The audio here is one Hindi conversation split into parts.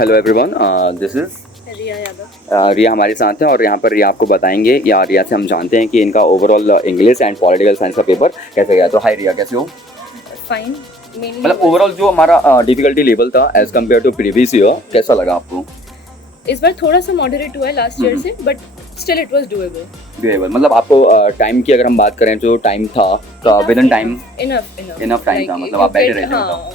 हेलो एवरीवन, दिस इज रिया यादव। रिया हमारे साथ हैं और यहाँ पर रिया आपको बताएंगे या रिया से हम जानते हैं कि इनका overall English and political science का पेपर कैसे गया। तो हाय रिया, कैसे हो? फाइन। मेनली मतलब ओवरऑल जो हमारा डिफिकल्टी लेवल था as compared to previous year, कैसा लगा आपको? इस बार थोड़ा सा मॉडरेट हुआ है लास्ट ईयर से, but still it was doable. मतलब आपको टाइम की अगर हम बात करें जो टाइम था तो with in time enough time था, मतलब आप बैठे रहते हो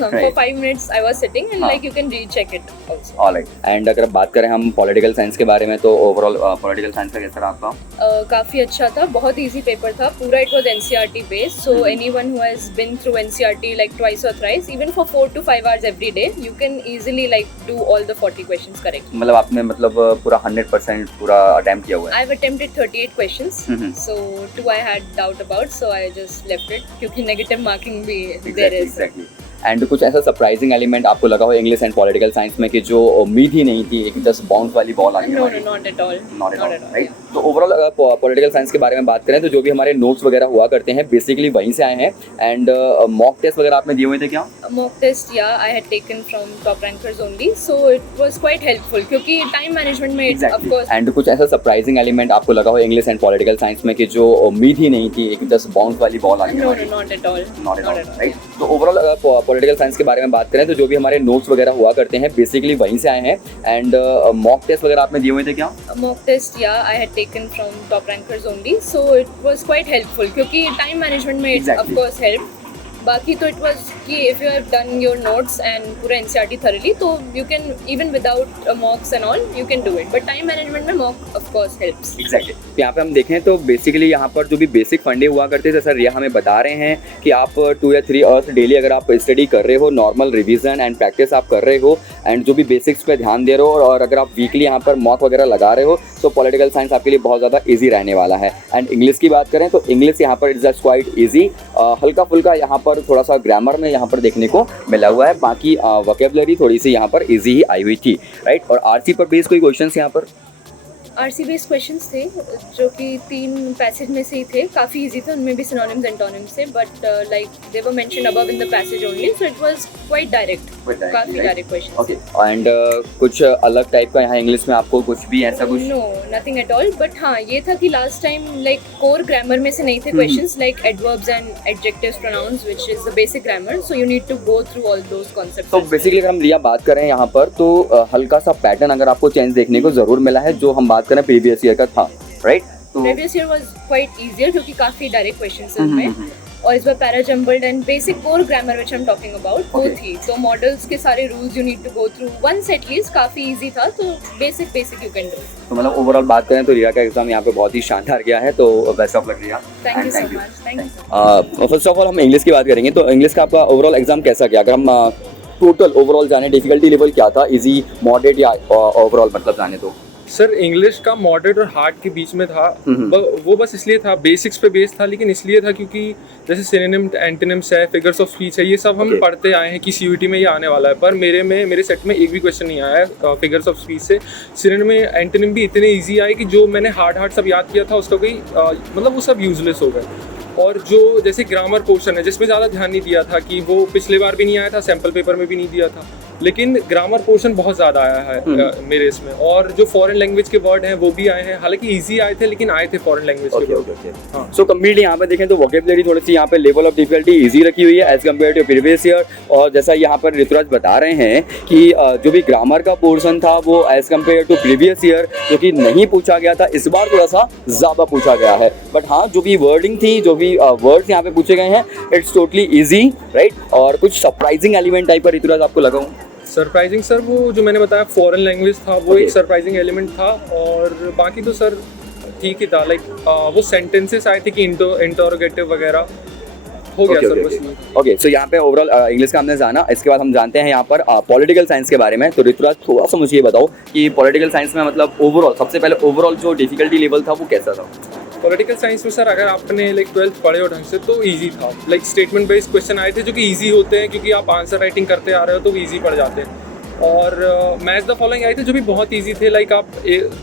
for 5 minutes I was sitting and like you can recheck it also. Alright. And अगर बात करें हम पॉलिटिकल साइंस के बारे में तो ओवरऑल पॉलिटिकल साइंस का कैसा रहा आपका? काफ़ी अच्छा था, बहुत इजी पेपर था, पूरा it was NCERT based, so anyone who has been through NCERT like twice और thrice even for 4 to 5 hours every day you can easily like do all the 40 questions correct. मतलब आपने मतलब पूरा 100% पूरा अटेम्प्ट किया हुआ है? I have attempted 38 questions, so 2 I had doubt about, so I just left it क्योंकि नेगेटिव मार्किंग भी देयर इज। एग्जैक्टली। एंड कुछ ऐसा सरप्राइजिंग एलिमेंट आपको लगा हो इंग्लिश एंड पॉलिटिकल साइंस में कि जो उम्मीद ही नहीं थी, एक जस्ट बाउंस वाली बॉल आ गई? No not at all, not at all, right. तो ओवरऑल अगर पॉलिटिकल साइंस के बारे में बात करें तो जो भी हमारे नोट्स वगैरह हुआ करते हैं बेसिकली वहीं से आए हैं। एंड मॉक टेस्ट वगैरह आपने दिए हुए थे क्या? मॉक टेस्ट या I had taken from top rankers only, so it was quite helpful क्योंकि टाइम मैनेजमेंट में ऑफ कोर्स। एंड कुछ ऐसा सरप्राइजिंग एलिमेंट आपको लगा हो इंग्लिश एंड पॉलिटिकल साइंस में कि जो उम्मीद ही नहीं थी, एक जस्ट बाउंस वाली बॉल आ गई? No not at all, not at all, right. तो ओवरऑल अगर पॉलिटिकल साइंस के बारे में बात करें तो जो भी हमारे नोट्स वगैरह हुआ करते हैं बेसिकली वहीं से आए हैं। एंड मॉक टेस्ट वगैरह आपने दिए हुए थे क्या? मॉक टेस्ट या I had taken from top rankers only, so it was quite helpful क्योंकि टाइम मैनेजमेंट में ऑफ कोर्स हेल्प। बाकी तो इट वाज कि if you have done your notes and पूरा एनसीईआरटी थॉरली तो you can even without mocks and all you can do it, but time management में mock of course helps. Exactly. तो यहाँ पे हम देखें तो बेसिकली यहाँ पर जो भी बेसिक फंडे हुआ करते थे, सर रिया हमें बता रहे हैं कि आप 2 या 3 आवर्स डेली अगर आप स्टडी कर रहे हो, नॉर्मल रिवीजन एंड प्रैक्टिस आप कर रहे हो एंड जो भी बेसिक्स पे ध्यान दे रहे हो और अगर आप वीकली यहाँ पर मॉक वगैरह लगा रहे हो तो पॉलिटिकल साइंस आपके लिए बहुत ज़्यादा ईजी रहने वाला है। एंड इंग्लिश की बात करें तो इंग्लिश यहाँ पर इज जस्ट क्वाइट ईजी, हल्का फुल्का यहाँ पर थोड़ा सा ग्रामर में यहाँ पर देखने को मिला हुआ है, बाकी वोकैबुलरी थोड़ी सी यहाँ पर इजी ही आई हुई थी, राइट। और आरसी पर बेस कोई क्वेश्चंस यहाँ पर? आरसी बेस्ड क्वेश्चंस थे जो कि 3 पैसेज में से ही थे, काफ़ी इजी थे, उनमें भी सिनोनिम्स एंटोनिम्स थे, but like they were mentioned above in the passage only, so it was quite direct, काफ़ी डायरेक्ट क्वेश्चंस। ओके। एंड कुछ अलग टाइप का यहाँ इंग्लिश में आपको कुछ भी ऐसा कुछ? No nothing at all, but हाँ ये था कि last time like core grammar में से नहीं थे questions like adverbs and adjectives, pronouns which is the basic grammar, so you need to go through all those concepts. तो बेसिकली अगर हम रिया बात करें यहाँ पर तो हल्का सा पैटर्न अगर आपको चेंज देखने को जरूर मिला है जो हम बात करें प्रीवियस ईयर का था, राइट? तो previous year was quite easier क्योंकि काफी डायरेक्ट क्वेश्चंस हैं उसमें, और इस बार para jumbled and basic core grammar which I am talking about वो थी, तो मॉडल्स के सारे rules you need to go through once at least, काफी इजी था, तो बेसिक यू कैन डू। तो मतलब ओवरऑल बात करें तो रिया का एग्जाम यहाँ पे बहुत ही शानदार गया है, तो best of luck Riya. Thank you so much. Thank you. First of all हम इंग्लिश की बात करेंगे तो इंग्लिश का आपका ओवरऑल एग्जाम कैसा गया? अगर हम टोटल ओवरऑल जाने डिफिकल्टी लेवल क्या था, इजी, मॉडरेट या ओवरऑल मतलब जाने तो? सर इंग्लिश का मॉडरेट और हार्ड के बीच में था, वो बस इसलिए था, बेसिक्स पे बेस था, लेकिन इसलिए था क्योंकि जैसे सिनोनिम, एंटोनिम्स है, फिगर्स ऑफ स्पीच है, ये सब हम पढ़ते आए हैं कि सीयूईटी में ये आने वाला है, पर मेरे सेट में एक भी क्वेश्चन नहीं आया है फिगर्स ऑफ स्पीच से। सिनोनिम में एंटोनिम भी इतने ईजी आए कि जो मैंने हार्ड सब याद किया था उसका कोई मतलब वो सब यूजलेस हो गए। और जो जैसे ग्रामर पोर्शन है जिसमें ज़्यादा ध्यान नहीं दिया था कि वो पिछले बार भी नहीं आया था, सैम्पल पेपर में भी नहीं दिया था, लेकिन ग्रामर पोर्शन बहुत ज़्यादा आया है मेरे इसमें। और जो फॉरेन लैंग्वेज के वर्ड हैं वो भी आए हैं, हालांकि इजी आए थे लेकिन आए थे फॉरेन लैंग्वेज के वर्ड। हाँ। सो कम्प्लीटली यहाँ पे देखें तो वोकैबुलरी थोड़ी सी यहाँ पे लेवल ऑफ डिफिकल्टी इजी रखी हुई है as compared to previous year. और जैसा यहाँ पर ऋतुराज बता रहे हैं कि जो भी ग्रामर का पोर्शन था वो as compared to previous year जो कि नहीं पूछा गया था, इस बार थोड़ा सा ज़्यादा पूछा गया है। बट हाँ, जो भी वर्डिंग थी, जो भी वर्ड्स यहाँ पे पूछे गए हैं, इट्स टोटली ईजी, राइट। और कुछ सरप्राइजिंग एलिमेंट टाइप का ऋतुराज आपको लगा? सरप्राइजिंग सर वो जो मैंने बताया फॉरेन लैंग्वेज था, वो एक सरप्राइजिंग एलिमेंट था, और बाकी तो सर ठीक ही था, लाइक वो सेंटेंसेस आए थे कि इंटरोगेटिव वगैरह हो गया सर बस। ओके, सो यहाँ पे ओवरऑल इंग्लिश का हमने जाना, इसके बाद हम जानते हैं यहाँ पर पॉलिटिकल साइंस के बारे में। तो ऋतुराज थोड़ा सा मुझे ये बताओ कि पॉलिटिकल साइंस में मतलब ओवरऑल सबसे पहले ओवरऑल जो डिफिकल्टी लेवल था वो कैसा था? पॉलिटिकल साइंस में सर अगर आपने लाइक 12th पढ़े हो ढंग से तो इजी था, लाइक स्टेटमेंट बेस्ड क्वेश्चन आए थे जो कि इजी होते हैं क्योंकि आप आंसर राइटिंग करते आ रहे हो तो इजी पड़ जाते हैं। और मैच द फॉलोइंग आए थे जो भी बहुत इजी थे, लाइक आप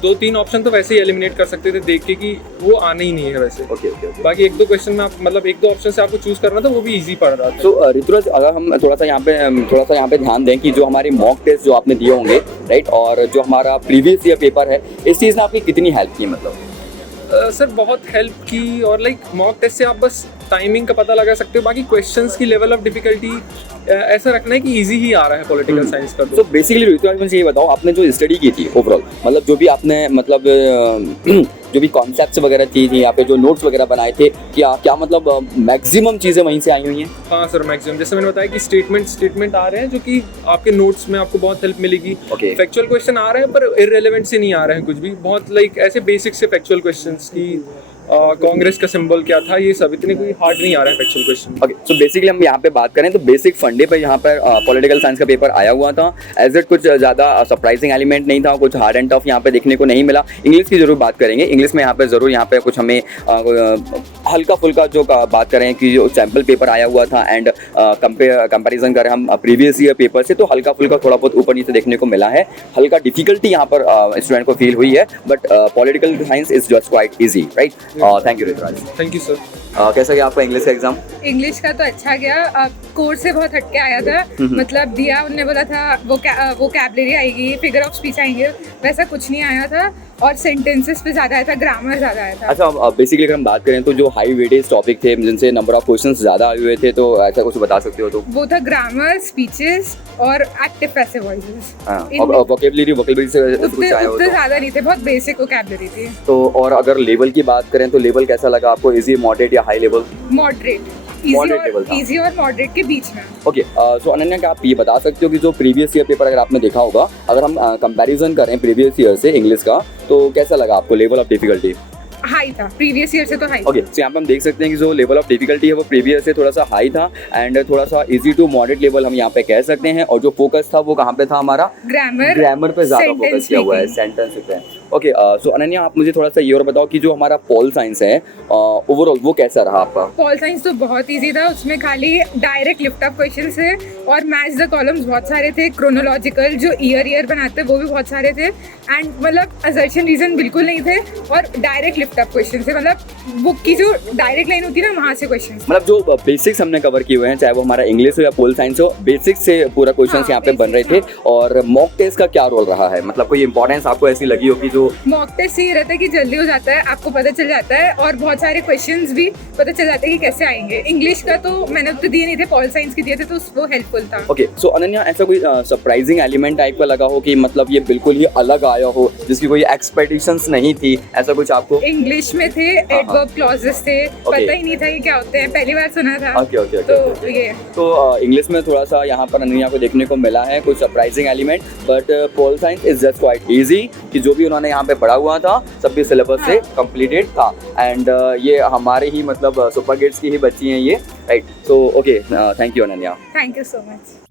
2-3 ऑप्शन तो वैसे ही एलिमिनेट कर सकते थे देख के कि वो आने ही नहीं है वैसे। Okay okay okay. बाकी 1-2 क्वेश्चन में आप मतलब 1-2 ऑप्शन से आपको चूज करना था, वो भी इजी पड़ रहा था। तो ऋतुराज, अगर हम थोड़ा सा यहाँ पे ध्यान दें कि जो हमारे मॉक टेस्ट जो आपने दिए होंगे, राइट, और जो हमारा प्रीवियस ईयर पेपर है, इस चीज़ ने आपकी कितनी हेल्प की? मतलब सर बहुत हेल्प की, और लाइक मॉक टेस्ट से आप बस टाइमिंग का पता लगा सकते हो, बाकी क्वेश्चंस की लेवल ऑफ डिफिकल्टी ऐसा रखना है कि इजी ही आ रहा है पॉलिटिकल साइंस का। तो बेसिकली ऋतुराज, मुझे ये बताओ, आपने जो स्टडी की थी ओवरऑल, मतलब जो भी आपने मतलब जो भी कॉन्सेप्ट्स वगैरह थी या पे जो नोट्स वगैरह बनाए थे, क्या मतलब मैक्सिमम चीज़ें वहीं से आई हुई हैं? हाँ सर, मैक्सिमम, जैसे मैंने बताया कि स्टेटमेंट आ रहे हैं जो कि आपके नोट्स में आपको बहुत हेल्प मिलेगी। फैक्चुअल क्वेश्चन आ रहे हैं पर इररिलेवेंट से नहीं आ रहे हैं कुछ भी, बहुत लाइक ऐसे बेसिक से फैक्चुअल क्वेश्चंस की कांग्रेस का सिंबल क्या था, ये सब इतने कोई हार्ड नहीं आ रहा है factual question. Okay, so basically हम यहाँ पे बात करें तो बेसिक फंडे पे यहाँ पर पॉलिटिकल साइंस का पेपर आया हुआ था। एज इट कुछ ज़्यादा सरप्राइजिंग एलिमेंट नहीं था, कुछ हार्ड एंड टफ यहाँ पे देखने को नहीं मिला। इंग्लिश की जरूर बात करेंगे, इंग्लिश में यहाँ पे ज़रूर यहाँ पे कुछ हमें हल्का फुल्का जो बात करें कि जो सैम्पल पेपर आया हुआ था एंड कंपेरिजन करें हम प्रीवियस ईयर पेपर से, तो हल्का फुल्का थोड़ा बहुत ऊपर नीचे देखने को मिला है। हल्का डिफिकल्टी यहाँ पर स्टूडेंट को फील हुई है, but political science is just quite easy, right? Thank you Rituraj. Thank you sir. कैसा गया आपका इंग्लिश का एग्जाम? इंग्लिश का तो अच्छा गया, कोर्स से बहुत हटके आया था। मतलब दिया उनने बोला था वोकैबुलरी आएगी, फिगर ऑफ स्पीच आएंगे, वैसा कुछ नहीं आया था, और सेंटेंसेस पे ज़्यादा आया था, ग्रामर ज़्यादा आया था। अच्छा, बेसिकली अगर हम बात करें तो जो हाई वेटेज टॉपिक थे जिनसे नंबर ऑफ क्वेश्चंस ज़्यादा आए हुए थे, तो ऐसा कुछ बता सकते हो? तो वो था ग्रामर, स्पीचेस और एक्टिव पैसिव वॉइसेस। वोकैबुलरी से कुछ आया हो? उतने ज़्यादा नहीं थे, बहुत बेसिक वोकैबुलरी थी। तो और अगर लेवल की बात करें तो लेवल कैसा लगा आपको? इजी, मॉडरेट या हाई लेवल? मॉडरेट, इजी और मॉडरेट के बीच में। ओके, सो अनन्या, क्या आप ये बता सकते हो कि जो प्रीवियस ईयर पेपर अगर आपने देखा होगा, अगर हम कंपैरिजन करें प्रीवियस ईयर से इंग्लिश का, तो कैसा लगा आपको लेवल ऑफ डिफिकल्टी? हाई था, प्रीवियस ईयर से तो हाई। ओके, तो यहाँ पे हम देख सकते हैं कि जो लेवल ऑफ डिफिकल्टी है वो प्रीवियस से थोड़ा सा हाई था एंड थोड़ा सा इजी टू मॉडरेट लेवल हम यहाँ पे कह सकते हैं। और जो फोकस था वो कहाँ पे था हमारा? ग्रामर पे ज़्यादा फोकस किया हुआ है, सेंटेंस पे। ओके, सो अनन्या, आप मुझे थोड़ा सा ये और बताओ कि जो हमारा पॉल साइंस है ओवरऑल वो कैसा रहा आपका? पॉल साइंस तो बहुत इजी था, उसमें खाली डायरेक्ट लिफ्ट अप क्वेश्चन थे और मैच द कॉलम्स बहुत सारे थे, क्रोनोलॉजिकल जो ईयर बनाते हैं वो भी बहुत सारे थे, एंड मतलब असर्शन रीजन बिल्कुल नहीं थे, और डायरेक्ट लिफ्ट अप क्वेश्चन थे, मतलब बुक की जो डायरेक्ट लाइन होती है ना, वहाँ से क्वेश्चन। मतलब जो बेसिक्स हमने कवर किए हुए हैं, चाहे वो हमारा इंग्लिश हो या पोल साइंस हो, बेसिक्स से पूरा क्वेश्चन यहाँ पे बन रहे थे। और मॉक टेस्ट का क्या रोल रहा है? मतलब कोई इंपॉर्टेंस आपको ऐसी लगी हो कि जो मॉक टेस्ट ये रहता है कि जल्दी हो जाता है, आपको पता चल जाता है, और बहुत सारे क्वेश्चंस भी पता चल जाते हैं कि कैसे आएंगे। इंग्लिश का तो मैंने तो दिए नहीं थे, पॉल साइंस के दिए थे, तो वो हेल्पफुल था। ओके, सो अनन्या, ऐसा कोई सरप्राइजिंग एलिमेंट टाइप का लगा हो कि मतलब ये बिल्कुल ही अलग आया हो, जिसकी कोई एक्सपेक्टेशंस नहीं थी, ऐसा कुछ आपको? इंग्लिश में थे एडवर्ब क्लॉजेस थे, पता ही नहीं था ये क्या होते हैं, पहली बार सुना था। ओके, तो ये तो इंग्लिश में थोड़ा सा यहाँ पर अनन्या को देखने को मिला है कुछ surprising element, but pol science is just quite easy, कि जो भी उन्होंने यहाँ पे पढ़ा हुआ था सब भी सिलेबस से कंप्लीटेड था। एंड ये हमारे ही मतलब सुपर गेट्स की ही बच्ची हैं ये, right? So okay, thank you Ananya. Thank you so much.